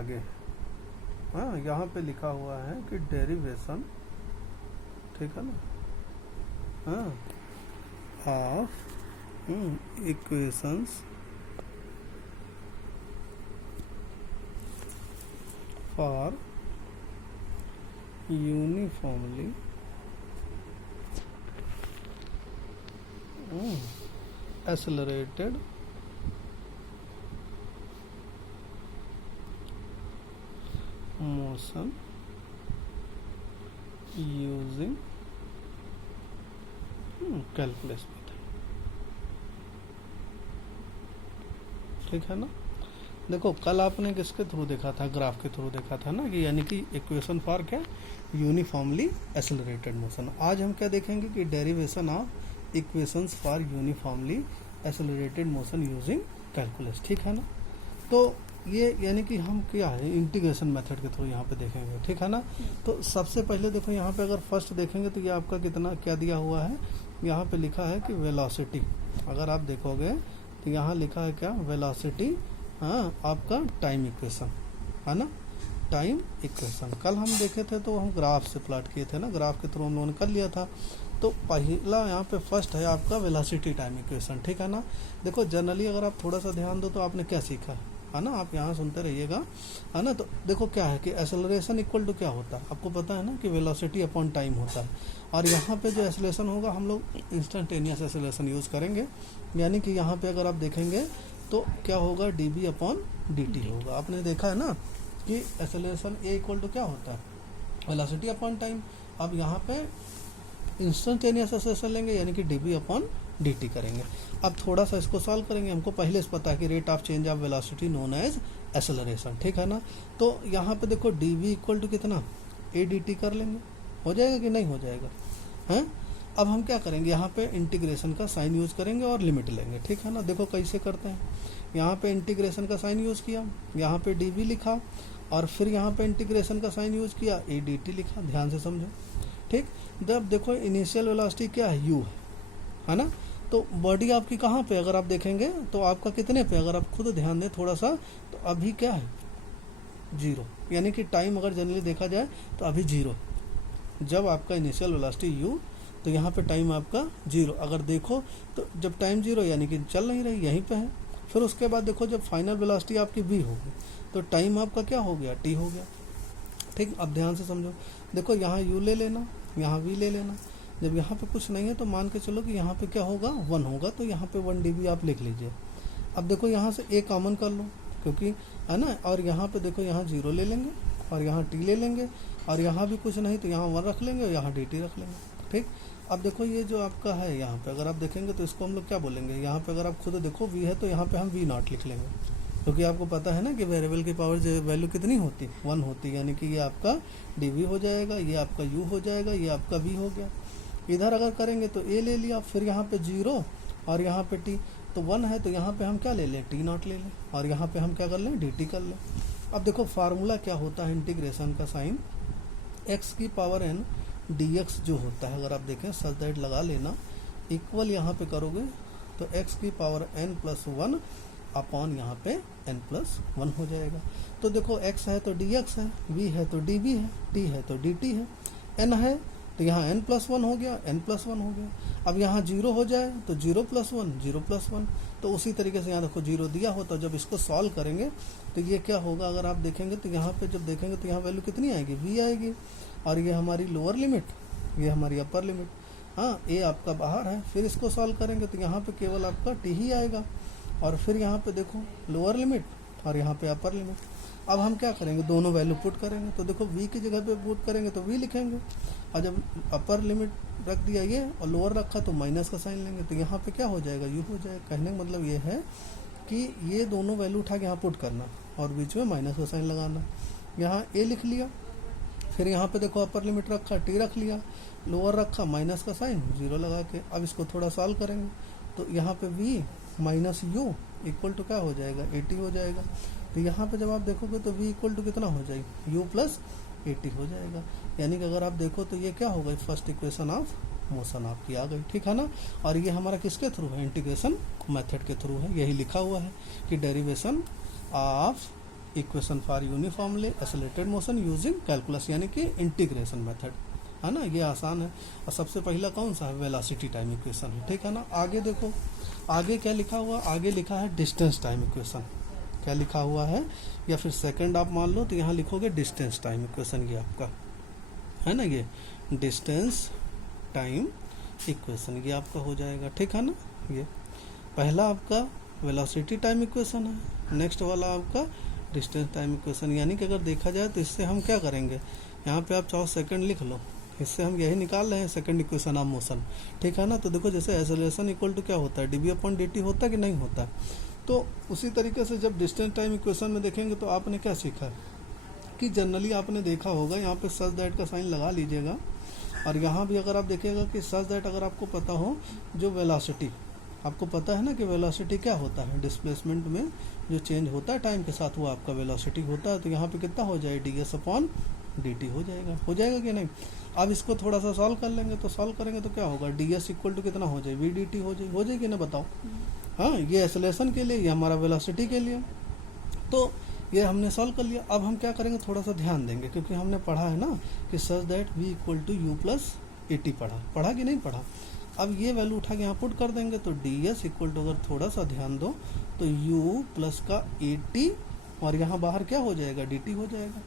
आगे, हाँ यहाँ पे लिखा हुआ है कि डेरिवेशन, ठीक है ना, हाँ, of equations for uniformly accelerated motion using calculus method, ठीक है ना। देखो कल आपने किसके थ्रू देखा था, ग्राफ के थ्रू देखा था ना, कि यानी कि इक्वेशन फॉर क्या, यूनिफॉर्मली एक्सेलरेटेड मोशन। आज हम क्या देखेंगे कि derivation of equations for uniformly accelerated motion using calculus, ठीक है ना। तो ये यानी कि हम क्या है इंटीग्रेशन मेथड के थ्रू यहाँ पे देखेंगे, ठीक है ना। तो सबसे पहले देखो यहाँ पे अगर फर्स्ट देखेंगे तो ये आपका कितना क्या दिया हुआ है, यहाँ पे लिखा है कि वेलोसिटी। अगर आप देखोगे तो यहाँ लिखा है क्या, वेलोसिटी, हाँ, आपका टाइम इक्वेशन है ना, टाइम इक्वेशन। कल हम देखे थे तो हम ग्राफ से प्लॉट किए थे ना, ग्राफ के थ्रू हम लोगों ने कर लिया था। तो पहला यहाँ पे फर्स्ट है आपका वेलोसिटी टाइम इक्वेशन, ठीक है ना। देखो जनरली अगर आप थोड़ा सा ध्यान दो तो आपने क्या सीखा है ना, आप यहाँ सुनते रहिएगा, है ना। तो देखो क्या है कि एक्सेलरेशन इक्वल टू क्या होता है, आपको पता है ना कि वेलोसिटी अपॉन टाइम होता है। और यहाँ पे जो एक्सेलरेशन होगा हम लोग इंस्टेंटेनियस एक्सेलरेशन यूज़ करेंगे, यानी कि यहाँ पे अगर आप देखेंगे तो क्या होगा, dv अपॉन dt होगा। आपने देखा है ना कि एक्सेलरेशन a इक्वल टू क्या होता है, वेलोसिटी अपॉन टाइम। अब यहाँ पे इंस्टेंटेनियस एक्सेलरेशन लेंगे यानी कि dv अपॉन dt करेंगे। अब थोड़ा सा इसको सॉल्व करेंगे, हमको पहले से पता है कि rate of change of velocity known as acceleration, ठीक है ना। तो यहाँ पे देखो dv इक्वल टू कितना, a dt कर लेंगे, हो जाएगा कि नहीं हो जाएगा, हैं। अब हम क्या करेंगे, यहाँ पे इंटीग्रेशन का साइन यूज़ करेंगे और लिमिट लेंगे, ठीक है ना। देखो कैसे करते हैं, यहाँ पे इंटीग्रेशन का साइन यूज़ किया, यहाँ पे dv लिखा, और फिर यहाँ पे इंटीग्रेशन का साइन यूज़ किया, a dt लिखा, ध्यान से समझो, ठीक। जब देखो इनिशियल वेलोसिटी क्या है, u है ना। तो बॉडी आपकी कहाँ पे, अगर आप देखेंगे तो आपका कितने पे, अगर आप खुद ध्यान दें थोड़ा सा, तो अभी क्या है, 0, यानी कि टाइम अगर जनरली देखा जाए तो अभी 0। जब आपका इनिशियल वेलोसिटी u, तो यहाँ पे टाइम आपका 0। अगर देखो तो जब टाइम 0 यानी कि चल नहीं रही, यहीं पे है। फिर उसके बाद देखो जब फाइनल वेलोसिटी आपकी v होगी तो टाइम आपका क्या हो गया, t हो गया, ठीक। अब ध्यान से समझो, देखो यहाँ u ले लेना, यहाँ v ले लेना। जब यहाँ पे कुछ नहीं है तो मान के चलो कि यहाँ पे क्या होगा, 1 होगा, तो यहाँ पे 1 dB आप लिख लीजिए। अब देखो यहाँ से a कॉमन कर लो, क्योंकि है ना, और यहाँ पे देखो यहाँ 0 ले लेंगे और यहाँ t ले लेंगे, और यहाँ भी कुछ नहीं तो यहाँ 1 रख लेंगे और यहाँ dt रख लेंगे, ठीक। अब देखो ये जो आपका है यहाँ पे अगर आप देखेंगे तो इसको हम लोग क्या बोलेंगे, यहाँ पे अगर आप खुद देखो v है तो यहाँ पे हम v0 लिख लेंगे, क्योंकि आपको पता है ना कि वेरिएबल की पावर वैल्यू कितनी होती, 1 होती, यानी कि ये आपका dv हो जाएगा, ये आपका u हो जाएगा, ये आपका v हो गया। इधर अगर करेंगे तो a ले लिया, फिर यहाँ पे 0 और यहाँ पे t, तो 1 है तो यहाँ पे हम क्या ले लें, t0 ले लें, और यहाँ पे हम क्या कर लें, dt कर लें। अब देखो फार्मूला क्या होता है इंटीग्रेशन का साइन, x की पावर n dx जो होता है, अगर आप देखें सच दैट लगा लेना, इक्वल यहाँ पे करोगे तो x की पावर n प्लस 1 अपॉन यहाँ पे n प्लस 1 हो जाएगा। तो देखो x है तो dx है, v है तो dv है, t है तो dt है, n है तो यहाँ n प्लस 1 हो गया, n प्लस 1 हो गया। अब यहाँ 0 हो जाए तो 0 प्लस 1, 0 प्लस 1। तो उसी तरीके से यहाँ देखो 0 दिया हो, तो जब इसको सॉल्व करेंगे तो ये क्या होगा, अगर आप देखेंगे तो यहाँ पे जब देखेंगे तो यहाँ वैल्यू कितनी आएगी, v आएगी, और ये हमारी लोअर लिमिट, ये हमारी अपर लिमिट, हाँ, a आपका बाहर है। फिर इसको सॉल्व करेंगे तो यहाँ पे केवल आपका t ही आएगा, और फिर यहाँ पे देखो लोअर लिमिट और यहाँ पे अपर लिमिट। अब हम क्या करेंगे, दोनों वैल्यू पुट करेंगे, तो देखो v की जगह पे पुट करेंगे तो v लिखेंगे, और जब अपर लिमिट रख दिया ये और लोअर रखा तो माइनस का साइन लेंगे, तो यहाँ पे क्या हो जाएगा, u हो जाएगा। कहने का मतलब ये है कि ये दोनों वैल्यू उठा के यहाँ पुट करना और बीच में माइनस का साइन लगाना। यहाँ a लिख लिया, फिर यहाँ पे देखो अपर लिमिट रखा, t रख लिया, लोअर रखा, माइनस का साइन 0 लगा के। अब इसको थोड़ा सॉल्व करेंगे तो यहाँ पे v minus u equal to क्या हो जाएगा, 80 हो जाएगा। तो यहाँ पे जब आप देखोगे तो v इक्वल टू कितना हो जाएगी, u प्लस 80 हो जाएगा। यानी कि अगर आप देखो तो ये क्या हो गई, फर्स्ट इक्वेशन ऑफ मोशन आपकी आ गई, ठीक है ना। और ये हमारा किसके थ्रू है, इंटीग्रेशन मेथड के थ्रू है। यही लिखा हुआ है कि derivation of equation for uniformly accelerated motion using calculus, यानी कि इंटीग्रेशन मेथड, है ना। ये आसान है। और सबसे पहला कौन सा है, वेलोसिटी टाइम इक्वेशन है, ठीक है ना। आगे देखो, आगे क्या लिखा हुआ, आगे लिखा है डिस्टेंस टाइम इक्वेशन। क्या लिखा हुआ है, या फिर सेकंड आप मान लो तो यहाँ लिखोगे डिस्टेंस टाइम इक्वेशन, ये आपका है ना, ये डिस्टेंस टाइम इक्वेशन ये आपका हो जाएगा, ठीक है ना। ये पहला आपका वेलोसिटी टाइम इक्वेशन है, नेक्स्ट वाला आपका डिस्टेंस टाइम इक्वेशन। यानी कि अगर देखा जाए तो इससे हम क्या करेंगे, यहाँ पे आप चाहो सेकंड लिख लो, इससे हम यही निकाल रहे हैं सेकंड इक्वेशन ऑफ मोशन, ठीक है ना। तो देखो जैसे एक्सेलरेशन इक्वल टू क्या होता है, dv/dt होता है कि नहीं होता। तो उसी तरीके से जब डिस्टेंस टाइम इक्वेशन में देखेंगे तो आपने क्या सीखा कि जनरली आपने देखा होगा यहाँ पे सच दैट का साइन लगा लीजिएगा। और यहाँ भी अगर आप देखिएगा कि सच दैट अगर आपको पता हो, जो वेलोसिटी आपको पता है ना कि वेलोसिटी क्या होता है, डिस्प्लेसमेंट में जो चेंज होता है टाइम के साथ वो आपका वेलोसिटी होता है। तो यहाँ पे कितना हो जाए, ds/dt हो जाएगा कि नहीं। अब इसको थोड़ा सा सॉल्व कर लेंगे, तो सॉल्व करेंगे तो क्या होगा, ds इक्वल टू कितना हो जाए, vdt हो जाएगी ना, बताओ। हाँ, ये एक्सेलरेशन के लिए, ये हमारा वेलोसिटी के लिए। तो ये हमने सॉल्व कर लिया। अब हम क्या करेंगे, थोड़ा सा ध्यान देंगे, क्योंकि हमने पढ़ा है ना कि such that v equal to U plus at पढ़ा कि नहीं पढ़ा। अब ये वैल्यू उठा के यहाँ पुट कर देंगे, तो ds इक्वल टू, अगर थोड़ा सा ध्यान दो तो u प्लस का at, और यहाँ बाहर क्या हो जाएगा, dt हो जाएगा।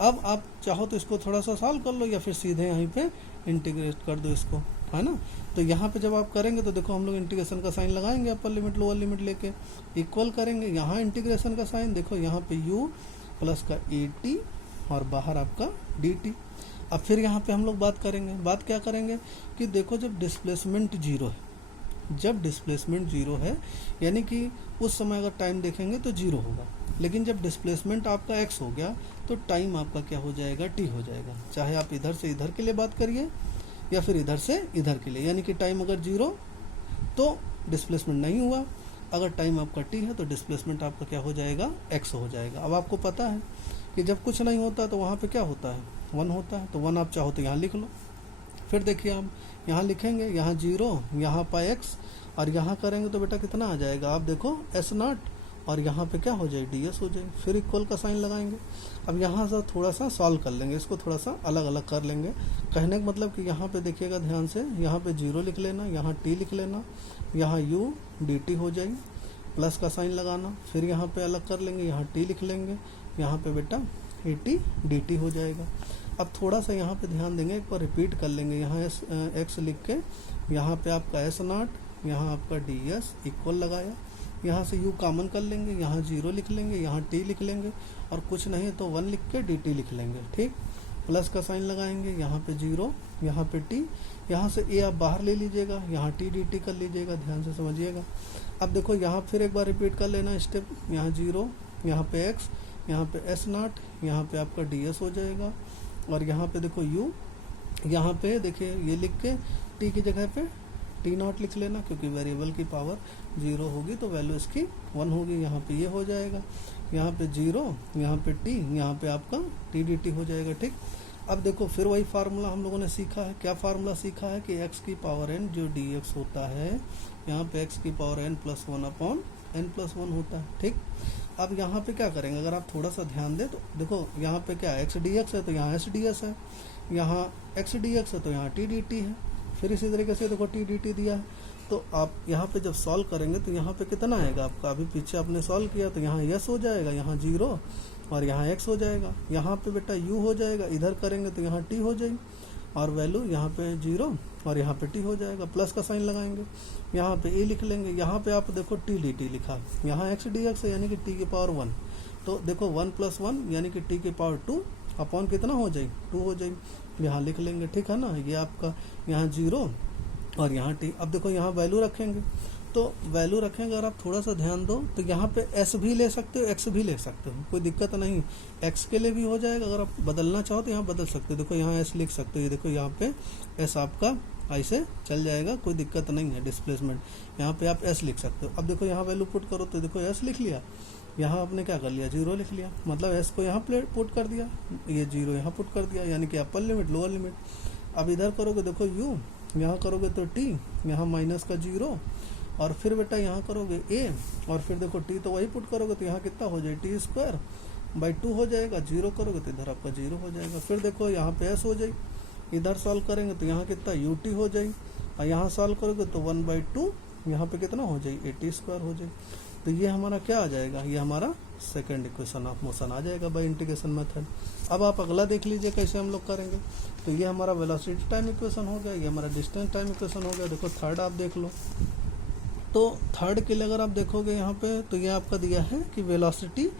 अब आप चाहो तो इसको थोड़ा सा सॉल्व कर लो, या फिर सीधे यहीं पे इंटीग्रेट कर दो इसको, है ना। तो यहाँ पे जब आप करेंगे तो देखो हम लोग इंटीग्रेशन का साइन लगाएंगे, अपर लिमिट लोअर लिमिट लेके इक्वल करेंगे, यहाँ इंटीग्रेशन का साइन देखो, यहाँ पे u प्लस का at और बाहर आपका dt। अब फिर यहाँ पे हम लोग बात क्या करेंगे कि देखो जब डिस्प्लेसमेंट जीरो है, जब डिस्प्लेसमेंट जीरो है यानी कि उस समय अगर टाइम देखेंगे तो जीरो होगा, लेकिन जब डिस्प्लेसमेंट आपका x हो गया तो टाइम आपका क्या हो जाएगा, t हो जाएगा। चाहे आप इधर से इधर के लिए बात करिए या फिर इधर से इधर के लिए, यानी कि टाइम अगर जीरो तो डिस्प्लेसमेंट नहीं हुआ, अगर टाइम आपका t है तो डिस्प्लेसमेंट आपका क्या हो जाएगा, x हो जाएगा। अब आपको पता है कि जब कुछ नहीं होता तो वहाँ पे क्या होता है, 1 होता है। तो 1 आप चाहो तो यहाँ लिख लो। फिर देखिए हम यहाँ लिखेंगे, यहाँ 0, यहाँ पर x, और यहाँ करेंगे तो बेटा कितना आ जाएगा, आप देखो s0, और यहाँ पे क्या हो जाए, ds हो जाए। फिर इक्वल का साइन लगाएंगे। अब यहाँ से थोड़ा सा सॉल्व कर लेंगे, इसको थोड़ा सा अलग अलग कर लेंगे। कहने का मतलब कि यहाँ पे देखिएगा ध्यान से, यहाँ पे 0 लिख लेना, यहाँ t लिख लेना, यहाँ u dt हो जाएगी, प्लस का साइन लगाना। फिर यहाँ पे अलग कर लेंगे, यहाँ t लिख लेंगे, यहाँ पे बेटा at dt हो जाएगा। अब थोड़ा सा यहाँ पे ध्यान देंगे, एक बार रिपीट कर लेंगे, यहाँ x लिख के, यहाँ पे आपका s0, यहाँ आपका ds इक्वल लगाया, यहाँ से u कॉमन कर लेंगे, यहाँ 0 लिख लेंगे, यहाँ t लिख लेंगे, और कुछ नहीं तो 1 लिख के dt लिख लेंगे, ठीक। प्लस का साइन लगाएंगे, यहाँ पे 0, यहाँ पे t, यहाँ से a आप बाहर ले लीजिएगा, यहाँ t dt कर लीजिएगा, ध्यान से समझिएगा। अब देखो यहाँ फिर एक बार रिपीट कर लेना स्टेप, यहाँ 0, यहाँ पे x, यहाँ पे s0, यहाँ पे आपका ds हो जाएगा, और यहाँ पे देखो u, यहाँ पे देखिए ये लिख के t की जगह पे t0 लिख लेना, क्योंकि वेरिएबल की पावर 0 होगी तो वैल्यू इसकी 1 होगी। यहाँ पे ये हो जाएगा, यहाँ पे 0, यहाँ पे t, यहाँ पे आपका t dt हो जाएगा, ठीक। अब देखो फिर वही फार्मूला हम लोगों ने सीखा है। क्या फार्मूला सीखा है कि x की पावर n जो dx होता है, यहाँ पे x की पावर n+1/n+1 होता है, ठीक। अब यहाँ पे क्या करेंगे, अगर आप थोड़ा सा ध्यान दें तो देखो यहाँ पे क्या x dx है तो यहाँ s ds है, यहाँ x dx है तो यहाँ t dt है। फिर इसी तरीके से देखो t dt दिया है, तो आप यहाँ पे जब सॉल्व करेंगे तो यहाँ पे कितना आएगा आपका, अभी पीछे आपने सॉल्व किया तो यहाँ s हो जाएगा, यहाँ 0 और यहाँ x हो जाएगा, यहाँ पे बेटा u हो जाएगा, इधर करेंगे तो यहाँ t हो जाएगी, और वैल्यू यहाँ पे 0 और यहाँ पे t हो जाएगा। प्लस का साइन लगाएंगे, यहाँ पे a लिख लेंगे, यहाँ पे आप देखो t dt लिखा, यहाँ x dx है यानी कि t की पावर 1, तो देखो 1+1 यानी कि t की पावर 2 अपॉन कितना हो जाएगी, 2 हो जाएगी, यहाँ लिख लेंगे, ठीक है ना। ये आपका यहाँ 0 और यहाँ t। अब देखो यहाँ वैल्यू रखेंगे, तो वैल्यू रखेंगे, अगर आप थोड़ा सा ध्यान दो तो यहाँ पे s भी ले सकते हो, x भी ले सकते हो, कोई दिक्कत नहीं। x के लिए भी हो जाएगा, अगर आप बदलना चाहो तो यहाँ बदल सकते हो। देखो यहाँ s लिख सकते हो, ये देखो यहाँ पे s आपका ऐसे चल जाएगा, कोई दिक्कत नहीं है। डिस्प्लेसमेंट यहाँ पे आप s लिख सकते हो। अब देखो यहाँ वैल्यू पुट करो तो देखो s लिख लिया, यहाँ आपने क्या कर लिया, 0 लिख लिया, मतलब s को यहाँ पुट कर दिया, ये 0 यहाँ पुट कर दिया, यानी कि अपर लिमिट लोअर लिमिट। अब इधर करोगे देखो u, यहाँ करोगे तो t, यहाँ माइनस का 0, और फिर बेटा यहाँ करोगे a, और फिर देखो t तो वही पुट करोगे तो यहाँ कितना हो जाए t² बाई 2 हो जाएगा, 0 करोगे तो इधर आपका 0 हो जाएगा। फिर देखो यहाँ पे s हो जाए, इधर सॉल्व करेंगे तो यहाँ कितना ut हो जाए, और यहाँ सॉल्व करोगे तो 1/2 यहाँ पे कितना हो जाए, at² हो जाए। तो ये हमारा क्या आ जाएगा, ये हमारा सेकेंड इक्वेशन ऑफ मोशन आ जाएगा बाय इंटीग्रेशन मेथड। अब आप अगला देख लीजिए कैसे हम लोग करेंगे। तो ये हमारा वेलोसिटी टाइम इक्वेशन हो गया, ये हमारा डिस्टेंस टाइम इक्वेशन हो गया। देखो थर्ड आप देख लो, तो थर्ड के लिए अगर आप देखोगे यहाँ पे, तो ये आपका दिया है कि वेलोसिटी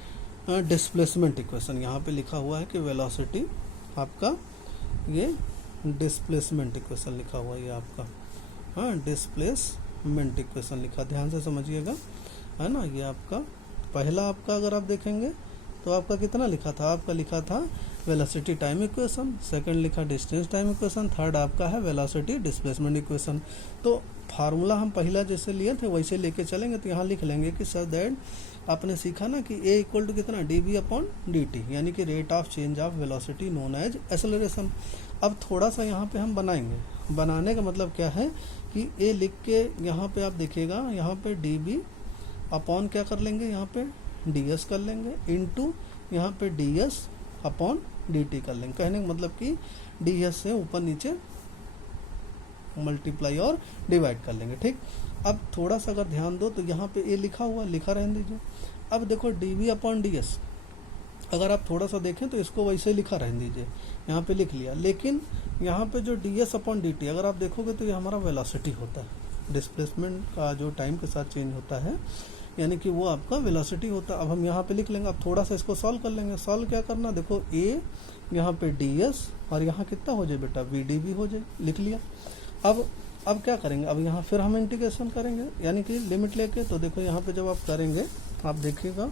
डिस्प्लेसमेंट इक्वेशन, यहाँ पे लिखा हुआ है कि वेलोसिटी आपका ये डिस्प्लेसमेंट इक्वेशन लिखा हुआ है, ये आपका हाँ डिस्प्लेसमेंट इक्वेशन लिखा, ध्यान से समझिएगा, है ना। ये आपका पहला आपका अगर आप देखेंगे तो आपका कितना लिखा था, आपका लिखा था वेलोसिटी टाइम इक्वेशन, सेकंड लिखा डिस्टेंस टाइम इक्वेशन, थर्ड आपका है वेलोसिटी डिस्प्लेसमेंट इक्वेशन। तो फार्मूला हम पहला जैसे लिए थे वैसे लेके चलेंगे। तो यहाँ लिख लेंगे कि सर दैट आपने सीखा ना कि a इक्वल टू कितना dv/dt, यानी कि rate of change of velocity known as acceleration. अब थोड़ा सा यहाँ पे हम बनाएंगे, बनाने का मतलब क्या है कि a लिख के यहाँ पे आप देखिएगा, यहाँ पे dv अपॉन क्या कर लेंगे, यहाँ पे ds कर लेंगे, इनटू यहाँ पे ds/dt कर लेंगे। कहने का मतलब कि ds से ऊपर नीचे मल्टीप्लाई और डिवाइड कर लेंगे, ठीक। अब थोड़ा सा अगर ध्यान दो तो यहाँ पे ए लिखा हुआ, लिखा रहने दीजिए। अब देखो dv/ds, अगर आप थोड़ा सा देखें तो इसको वैसे लिखा रहने दीजिए, यहाँ पे लिख लिया। लेकिन यहाँ पे जो ds/dt अगर आप देखोगे तो ये हमारा वेलोसिटी होता है, डिस्प्लेसमेंट का जो टाइम के साथ चेंज होता है, यानी कि वो आपका वेलोसिटी होता है। अब हम यहाँ पे लिख लेंगे। अब थोड़ा सा इसको सॉल्व कर लेंगे। सॉल्व क्या करना, देखो a यहाँ पे ds और यहाँ कितना हो जाए बेटा vdv हो जाए, लिख लिया। अब क्या करेंगे, अब यहाँ फिर हम इंटीग्रेशन करेंगे, यानी कि लिमिट लेके। तो देखो यहाँ पे जब आप करेंगे, आप देखिएगा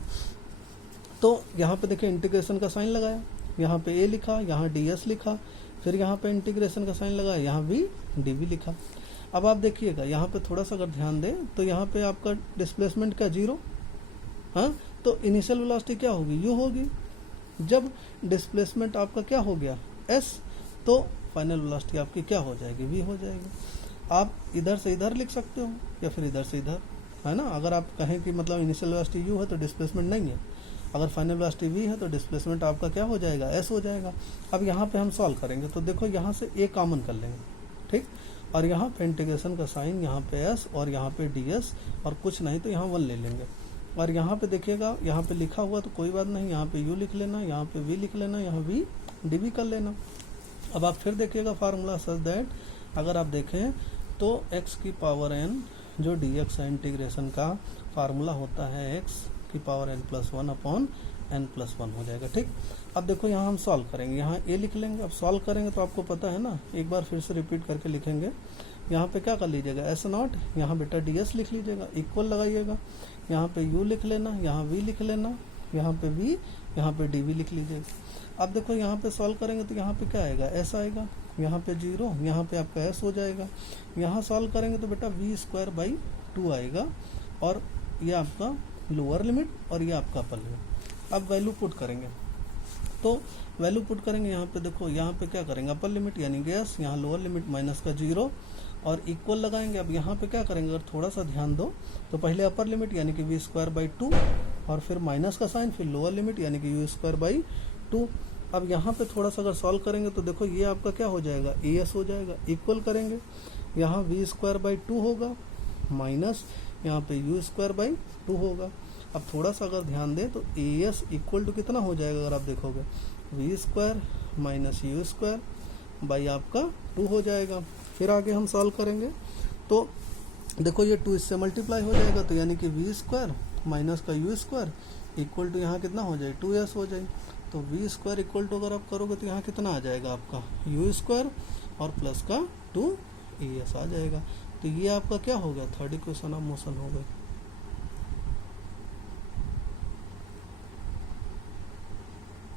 तो यहाँ पे देखिए इंटीग्रेशन का साइन लगाया, यहाँ पे a लिखा, यहाँ ds लिखा, फिर यहाँ पे इंटीग्रेशन का साइन लगाया, यहाँ v dv लिखा। अब आप देखिएगा यहाँ पे थोड़ा सा अगर ध्यान दें तो यहाँ पे आपका डिस्प्लेसमेंट का 0, हाँ, तो इनिशियल वेलोसिटी क्या होगी, u होगी। जब डिस्प्लेसमेंट आपका क्या हो गया s, तो फाइनल वेलोसिटी आपकी क्या हो जाएगी, v हो जाएगी। आप इधर से इधर लिख सकते हो या फिर इधर से इधर, है ना। अगर आप कहें कि मतलब इनिशियल वेलोसिटी u है तो डिस्प्लेसमेंट नहीं है, अगर फाइनल वेलोसिटी v है तो डिस्प्लेसमेंट आपका क्या हो जाएगा, s हो जाएगा। अब यहाँ पे हम सॉल्व करेंगे तो देखो यहाँ से a कॉमन कर लेंगे, ठीक, और यहाँ पे इंटीग्रेशन का साइन, यहाँ पे s और यहाँ पे ds, और कुछ नहीं तो यहाँ 1 ले लेंगे। और यहाँ पे देखिएगा, यहाँ पे लिखा हुआ तो कोई बात नहीं, यहाँ पे u लिख लेना, यहाँ पे v लिख लेना, यहाँ v dv कर लेना। अब आप फिर देखिएगा फार्मूला सच दैट अगर आप देखें तो x की पावर n जो dx है इंटीग्रेशन का फार्मूला होता है x की पावर n+1/n+1 हो जाएगा, ठीक। अब देखो यहाँ हम सॉल्व करेंगे, यहाँ a लिख लेंगे। अब सॉल्व करेंगे तो आपको पता है ना, एक बार फिर से रिपीट करके लिखेंगे। यहाँ पे क्या कर लीजिएगा, s0, यहाँ बेटा ds लिख लीजिएगा, इक्वल लगाइएगा, यहाँ पे u लिख लेना, यहाँ v लिख लेना, यहाँ पे v, यहाँ पे dv लिख लीजिएगा। अब देखो यहाँ पे सॉल्व करेंगे तो यहाँ पे क्या आएगा, s आएगा, यहाँ पे 0, यहाँ पे आपका s हो जाएगा। यहाँ सॉल्व करेंगे तो बेटा v²/2 आएगा, और ये आपका लोअर लिमिट और ये आपका अपर लिमिट। अब वैल्यू पुट करेंगे, तो वैल्यू पुट करेंगे यहाँ पे, देखो यहाँ पे क्या करेंगे, अपर लिमिट यानी कि s, यहाँ लोअर लिमिट माइनस का 0 और इक्वल लगाएंगे। अब यहाँ पे क्या करेंगे, अगर थोड़ा सा ध्यान दो तो पहले अपर लिमिट यानी कि v²/2 और फिर माइनस का साइन, फिर लोअर लिमिट यानी कि u²/2। अब यहाँ पे थोड़ा सा अगर सॉल्व करेंगे तो देखो ये आपका क्या हो जाएगा, as हो जाएगा। इक्वल करेंगे, यहाँ v²/2 होगा माइनस यहाँ पे u²/2 होगा। अब थोड़ा सा अगर ध्यान दें तो as इक्वल टू कितना हो जाएगा, अगर आप देखोगे v² - u² आपका 2 हो जाएगा। फिर आगे हम सॉल्व करेंगे तो देखो ये 2 इससे मल्टीप्लाई हो जाएगा, तो यानी कि v² माइनस का u² इक्वल टू यहाँ कितना हो जाए, 2s हो जाए। तो v² इक्वल टू अगर आप करोगे तो यहाँ कितना आ जाएगा आपका u² और प्लस का 2as आ जाएगा। तो ये आपका क्या हो गया, थर्ड इक्वेशन ऑफ मोशन हो गई।